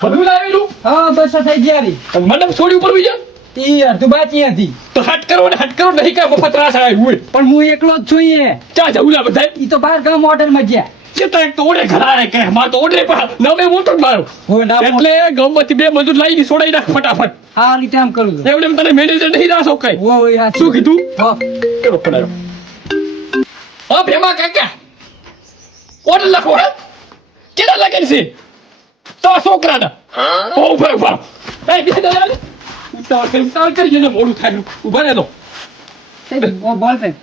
બધું લાવેલું હા બસ આ થઈ ગયા રી મંડપ છોડી ઉપર બીજા ઈ અડધું બાકી હતી તો હટ કરો નહીં કાંઈ મફત રાસ આવે હોય પણ હું એકલો જ છું એ ચા જવું લા બધા ઈ તો બાર ગામ હોટલમાં ગયા ચેતા એક તો ઓડે ઘરાડે કે માર તો ઓડે પણ નવે મોટો જ મારો હો ના એટલે ગામમાંથી બે મજૂર લાવીને છોડાઈ નાખ ફટાફટ આ રીતે આમ કરું છું એવડે તને મેનેજર નહીં રાસો કઈ હો યાર શું કીધું હો ચલો પડાયો હા ભેમા કાકા ઓર્ડર લખો હે કેડા લાગે છે તો છોકરાના ઓ ભાઈ એ બે દલાલ ઉતાવળ કરી જને મોડું થાય ઉભા રહે તો બોલ પે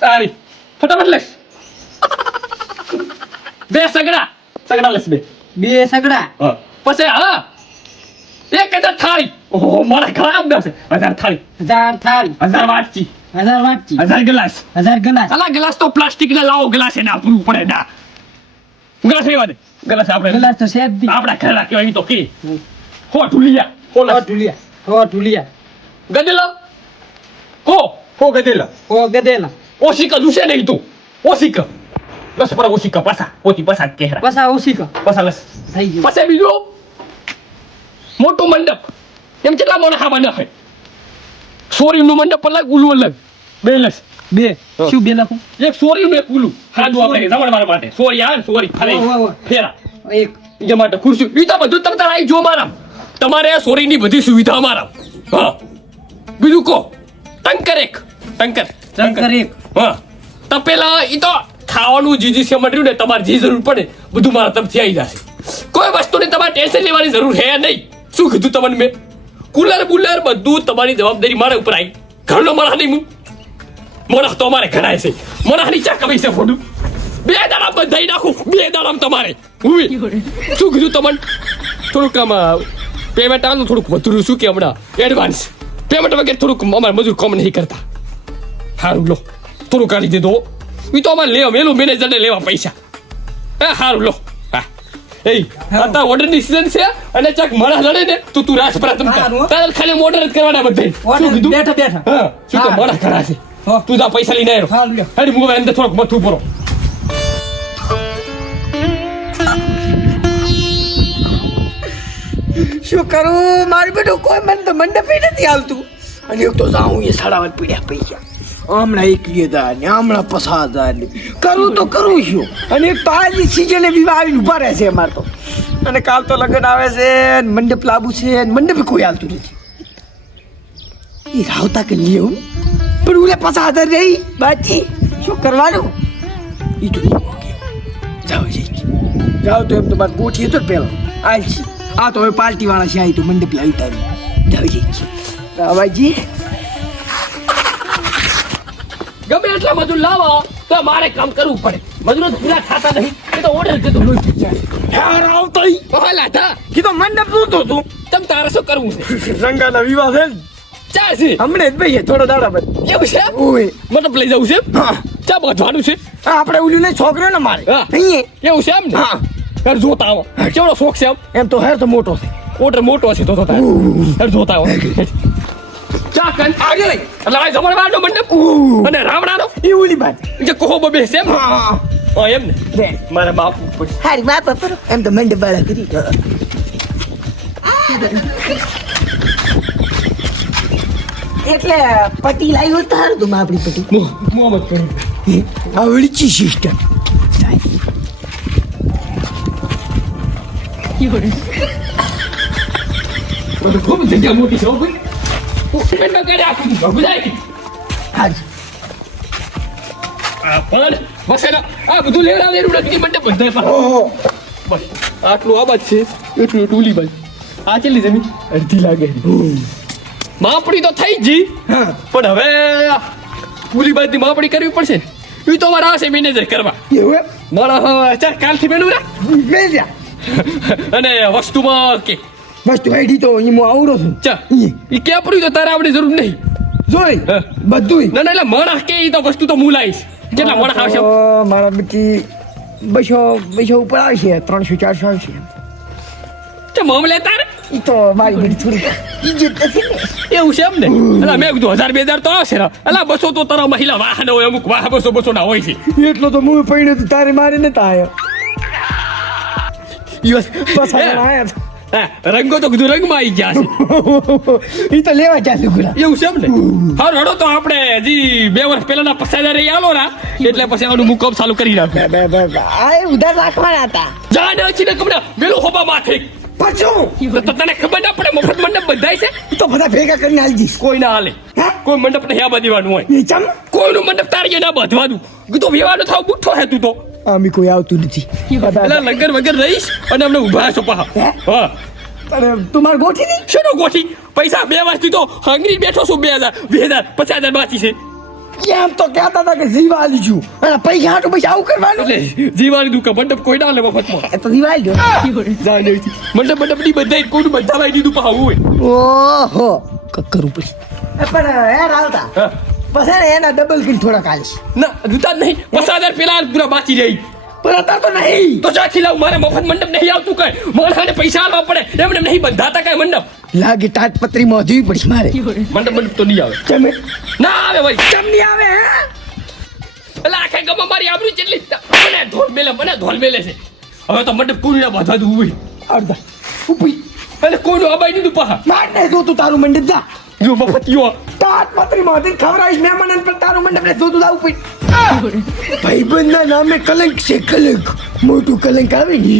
તારી ફટાફટ લેસ બે સગડા લેસ બે સગડા હા પછી હા 1000 થાળી ઓહો મારા ઘણા આમ છે 1000 થાળી 1000 થાળી 1000 વાટકી 1000 વાટકી 1000 ગ્લાસ 1000 ગ્લાસ અલા ગ્લાસ તો પ્લાસ્ટિક ના લાવો ગ્લાસ એને આપવું પડે ના ગ્લાસ લેવા દે ગ્લાસ આપણે ગ્લાસ તો સેજ દી આપડા ઘરે રાખ્યો અહીં તો કે હો ઢુલિયા હો ઢુલિયા ગદેલા હો ગદેલા હો ગદેલા ઓશિકા દુસે નહીં તું ઓશિકા બસ પર ઓશિકા પાસા કહેરા પસા ઓશિકા પાસા લસ થઈ ગયું પછી બીજો મોટો મંડપ એમ કેટલા મોણા મંડપ હે સોરીનું મંડપ અલગ ઉલું અલગ બે લસ બે શું બે લખું એક સોરીનું એક ઉલું ખાધું આપણે જમણવાર માટે સોરી આવે સોરી ફરે ફેરા એક એ માટે ખુરશી ઈ તો બધું તમે તાર આવી જો મારા તમારે આ સોરીની બધી સુવિધા અમારા હા બીજું કો ટંકર એક હા તપેલા ઈ તો ખાવાનું જીજી છે મળ્યું ને તમારે જે જરૂર પડે બધું મારા તરફથી આવી જશે કોઈ વસ્તુની તમારે ટેન્શન લેવાની જરૂર હે નહીં શું કીધું તમને મેં કુલર બુલર બધું તમારી જવાબદારી મારા ઉપર આવી ઘરનો માણસ નહીં હું માણસ તો અમારે ઘણાય છે માણસની ચા કમાઈ છે ફોટું 2 દાડા બંધાઈ નાખું 2 દાડા તમારે શું કીધું તમને થોડુંક આમ પેમેન્ટ આનું થોડુંક વધુ શું કે હમણાં એડવાન્સ પેમેન્ટ વગેરે થોડુંક અમારે મજૂર કામ નહીં કરતા સારું લો થોડું કાઢી દેતો એ તો અમારે લેવા મેલું મેનેજરને લેવા પૈસા એ સારું લો હા એ અત્યારે ઓર્ડરની સીઝન છે અને ચાક માણસ લડે ને તો તું રાસ પ્રથમ તારે ખાલી ઓર્ડર જ કરવાના બધે શું કીધું બેઠા હા શું તો માણસ ખરા છે તું જા પૈસા લઈને આવ્યો હેડી હું અંદર થોડોક મથું પરો શું કરું મારું બેટું કોઈ મને તો મંડપે નથી આવતું અને એક તો જાઉં એ સાડાવટ પીડ્યા પૈસા હમણાં 10,000 ને હમણાં 50,000 ને કરું તો કરું છું અને એક તો આજની સિઝને વિવાહ આવીને ઉભા રહે છે અમારે તો અને કાલ તો લગ્ન આવે છે ને મંડપ લાવવું છે ને મંડપે કોઈ આવતું નથી એ રાવતા કે લઈએ હું પણ ઉલે 50,000 રહી બાકી શું કરવાનું એ તો નહીં મોકે જાઓ તો એમ તો બાદ ગોઠીએ તો પહેલાં આજ છે આ તો હવે પાર્ટી વાળા છે આવી તો મંડપ લાવી તારી જાવજી રાવાજી ગમે એટલા મજૂર લાવો તો મારે કામ કરવું પડે મજૂરો પૂરા ખાતા નહીં એ તો ઓર્ડર કીધું લોહી જાય યાર આવતઈ હાલા થા કીધો મંડપ નહોતો તું તમ તારે શું કરવું છે રંગાના વિવાહ છે ચા છે હમણે જ ભાઈ થોડો દાડા બાદ એવું છે ઓય મતલબ લઈ જવું છે હા ચા બાંધવાનું છે આપણે ઓલું નહીં છોકરો ને મારે હા. અહીંયા એવું છે એમ ને હા હેર જોતા આવો કેવડો શોખ છે એમ તો હેર તો મોટો છે ઓર્ડર મોટો છે તો જોતા હેર જોતા આવો ચા કન આગે લઈ એટલે આ જમણવારનો મંડપ અને રાવણાનો એ ઓલી બાત જે કોહો બબે છે એમ ને? હા હા એમ ને બે મારે બાપ પડે હારી બાપ પર એમ તો મંડપ વાળા કરી એટલે પતિ લાવ્યો તાર તું આપણી પતિ મોહમ્મદ કરી આવડી સિસ્ટમ બધું ખૂબ જગ્યા મોટી છે હો ભાઈ પેમેન્ટ કરે આપું ભગુદાઈ હાજી આ પણ વસેલા આ બધું લેવડાવ દેરું નથી મંડપ બધાય પર ઓહો બસ આટલું આબાદ છે એટલું ટૂલી ભાઈ આ ચેલી જમીન અડધી લાગે માપડી તો થઈ જ હા પણ હવે પુલી બાજની માપડી કરવી પડશે ને એ તો અમારે આવશે મેનેજર કરવા એવું મારા ચાર કાલથી મેલું રે બેજા અને વસ્તુમાં કે બસ તું હેડી તો હું આવડો છું ચા એ કે પડી તો તારે આપણી જરૂર નહીં જોઈ હા. બધું ના ના એટલે માણસ કે એ તો વસ્તુ તો હું લાવીશ કેટલા માણસ આવશે મારા બેટી 200 ઉપર આવશે 300 400 આવશે ચા મામલે તારે ઈ તો મારી બેટી થોડી ઇજ્જત નથી ને એવું છે એમ ને એટલે મેં કીધું 1000 2000 તો આવશે ને એટલે 200 તો તારા મહિલા વાહન હોય અમુક વાહ 200 ના હોય છે એટલો તો મું પૈણે તું તારે મારે નતા આયો ઈવસ પાછા આયા હા, રંગો તો કીધું રંગમાં આવી ગયા છે ઈ તો લેવા જા લુગડા એવું છે એમ ને હારું હડો તો આપણે હજી 2 વર્ષ પહેલાના 50,000 રહી આલો રા એટલે પછી આનું મુકામ ચાલુ કરી નાખો આ ઉધાર રાખવાના હતા જાને છે ને કમડા મેલું હોબા માથે પાછું તો તને ખબર ના પડે મફત મંડપ બંધાય છે ઈ તો બધા ભેગા કરીને આલી દઈશ કોઈ ના હાલે હા? કોઈ મંડપ ને યા બાંધવાનું હોય ઈ ચમ કોઈનું મંડપ તારીએ ના બાંધવાનું કીધું વ્યવહારનો થાવ બુઠ્ઠો હે તું તો આમી કોઈ આવતું નથી એટલે લગન વગર રહીશ અને અમને ઉભા છો પા હે? હા અરે તું માર ગોઠી દી શેનો ગોઠી પૈસા 2 વર્ષથી તો હંગરી બેઠો છું 2,000 50,000 બાકી છે એમ તો કહેતા હતા કે જીવા આલી છું અને પૈસા હાટું પછી આવું કરવાનું એટલે જીવાની દુકાન મંડપ કોઈ ના લે મફતમાં એ તો જીવા આલી દો જાણે મંડપ ની બધાય કોઈનું બંધાવાઈ દીધું પા આવું હોય ઓહો કરું પછી પણ યાર આવતા હા. પછી ને એના ડબલ કિન થોડા કાઢીશ ના જુતા જ નહીં 50,000 પેલા પૂરા બાકી રહી પણ અત્યારે તો નહીં તો ચાથી લાવ મારે મફત મંડપ નહીં આવતું કઈ માણસાને પૈસા આલવા પડે એમને નહીં બંધાતા કઈ મંડપ લાગે તાટપત્રી માં જોવી પડીશ મારે મંડપ તો નહીં આવે તમે ના આવે ભાઈ કેમ નહીં આવે હે એટલે આખે ગમા મારી આબરૂ જેટલી મને ધોલ મેલે છે હવે તો મંડપ કોઈ ના બાંધવા દઉં હોય આવતા ઉપી એટલે કોઈનું આબાઈ દીધું પાહા માર ને જો તું તારું મંડપ જા જો મફતિયો તાટપત્રી માં હતી ખવડાવીશ મહેમાન પર તારું મંડપ ને જો તું જાવ ઉપી ભાઈબંધના નામે કલંક છે કલંક મોટું કલંક આવે ને